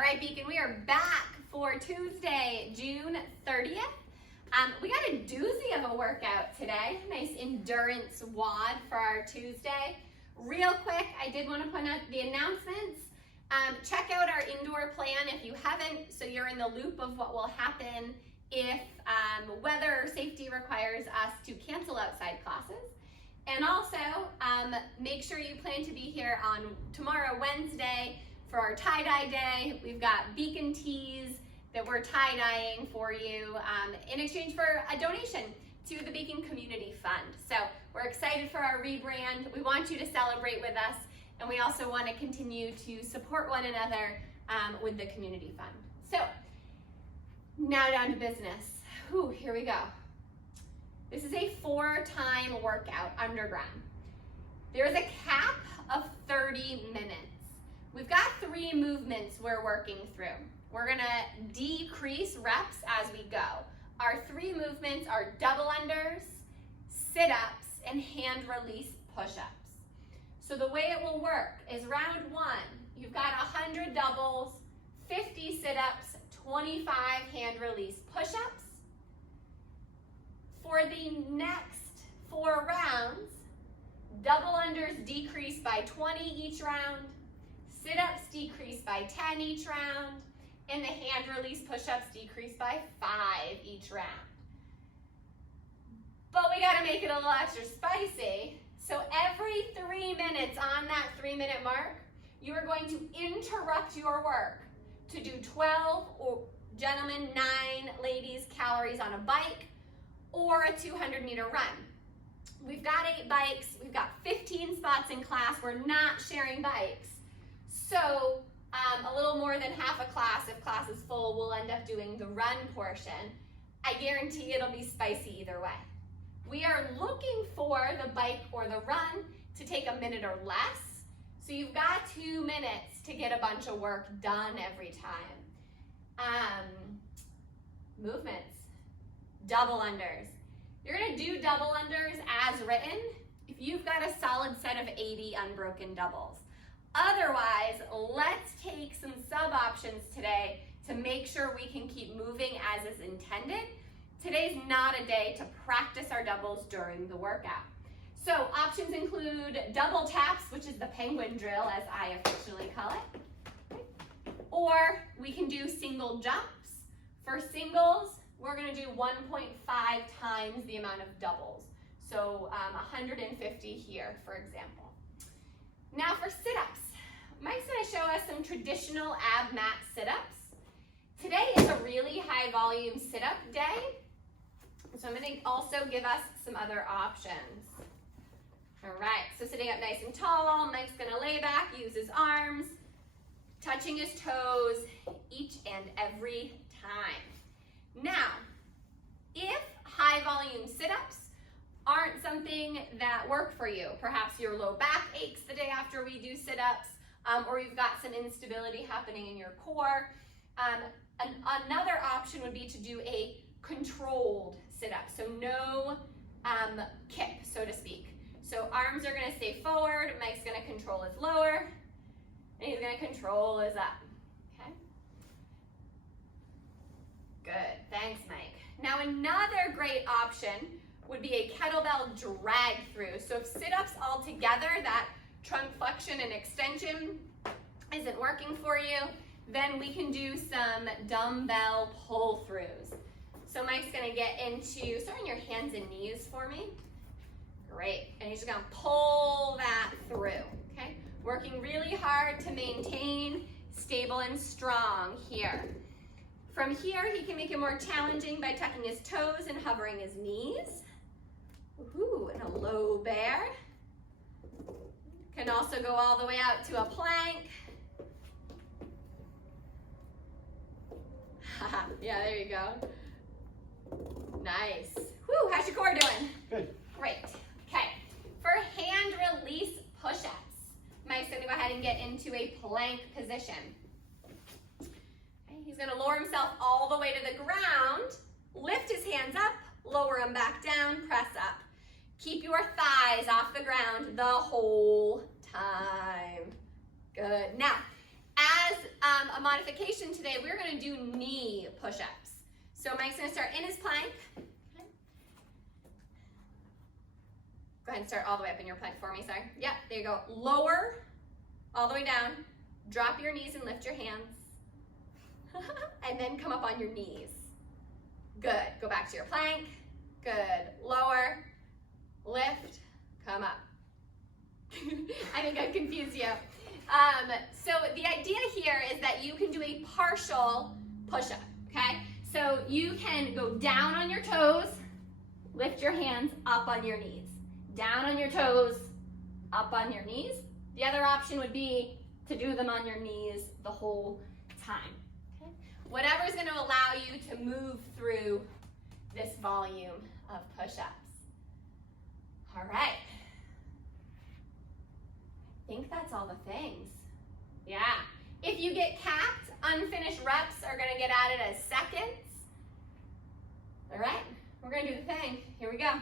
All right, Beacon, we are back for Tuesday, June 30th. We got a doozy of a workout today. Nice endurance WOD for our Tuesday. Real quick, I did want to point out the announcements. Check out our indoor plan if you haven't, so you're in the loop of what will happen if weather or safety requires us to cancel outside classes. And also, make sure you plan to be here on tomorrow, Wednesday, for our tie-dye day. We've got Beacon tees that we're tie-dyeing for you in exchange for a donation to the Beacon Community Fund. So we're excited for our rebrand. We want you to celebrate with us, and we also want to continue to support one another with the Community Fund. So now down to business. Whew, here we go. This is a 4-time workout underground. There is a cap of 30 minutes. We've got 3 movements we're working through. We're gonna decrease reps as we go. Our 3 movements are double unders, sit-ups, and hand release push-ups. So the way it will work is round 1, you've got 100 doubles, 50 sit-ups, 25 hand release push-ups. For the next 4 rounds, double unders decrease by 20 each round, sit-ups decrease by 10 each round, and the hand release push-ups decrease by 5 each round. But we gotta make it a little extra spicy. So every 3 minutes on that 3-minute mark, you are going to interrupt your work to do 12, or gentlemen, 9, ladies, calories on a bike, or a 200-meter run. We've got 8 bikes, we've got 15 spots in class, we're not sharing bikes. So a little more than half a class, if class is full, we'll end up doing the run portion. I guarantee it'll be spicy either way. We are looking for the bike or the run to take a minute or less. So you've got 2 minutes to get a bunch of work done every time. Movements, double unders. You're gonna do double unders as written if you've got a solid set of 80 unbroken doubles. Otherwise, let's take some sub options today to make sure we can keep moving as is intended. Today's not a day to practice our doubles during the workout. So options include double taps, which is the penguin drill as I affectionately call it. Or we can do single jumps. For singles, we're gonna do 1.5 times the amount of doubles. So 150 here, for example. Now for sit-ups. Mike's gonna show us some traditional ab mat sit-ups. Today is a really high volume sit-up day. So I'm gonna also give us some other options. All right, so sitting up nice and tall, Mike's gonna lay back, use his arms, touching his toes each and every time. Now, if high volume sit-ups aren't something that work for you, perhaps your low back aches the day after we do sit-ups, or you've got some instability happening in your core, another option would be to do a controlled sit-up, so no kip, so to speak. So arms are gonna stay forward, Mike's gonna control his lower, and he's gonna control his up, okay? Good, thanks, Mike. Now another great option would be a kettlebell drag through. So if sit-ups all together, that trunk flexion and extension isn't working for you, then we can do some dumbbell pull throughs. So Mike's gonna get into, start on your hands and knees for me. Great, and he's just gonna pull that through, okay? Working really hard to maintain stable and strong here. From here, he can make it more challenging by tucking his toes and hovering his knees. Ooh, and a low bear. Can also go all the way out to a plank. Yeah, there you go. Nice. Whew, how's your core doing? Good. Great. Okay, for hand release push-ups, Mike's gonna go ahead and get into a plank position. Okay, he's gonna lower himself all the way to the ground, lift his hands up, lower them back down, press up. Keep your thighs off the ground the whole time. Good. Now, as a modification today. We're gonna do knee push-ups. So Mike's gonna start in his plank. Okay. Go ahead and start all the way up in your plank for me, sorry. Yep, there you go. Lower, all the way down. Drop your knees and lift your hands. And then come up on your knees. Good, go back to your plank. Good, lower, lift, come up. I think I confused you. So the idea here is that you can do a partial push-up, okay? So you can go down on your toes, lift your hands up on your knees. Down on your toes, up on your knees. The other option would be to do them on your knees the whole time. Okay? Whatever is going to allow you to move through this volume of push-ups. All right. I think that's all the things. Yeah. If you get capped, unfinished reps are going to get added as seconds. All right. We're going to do the thing. Here we go.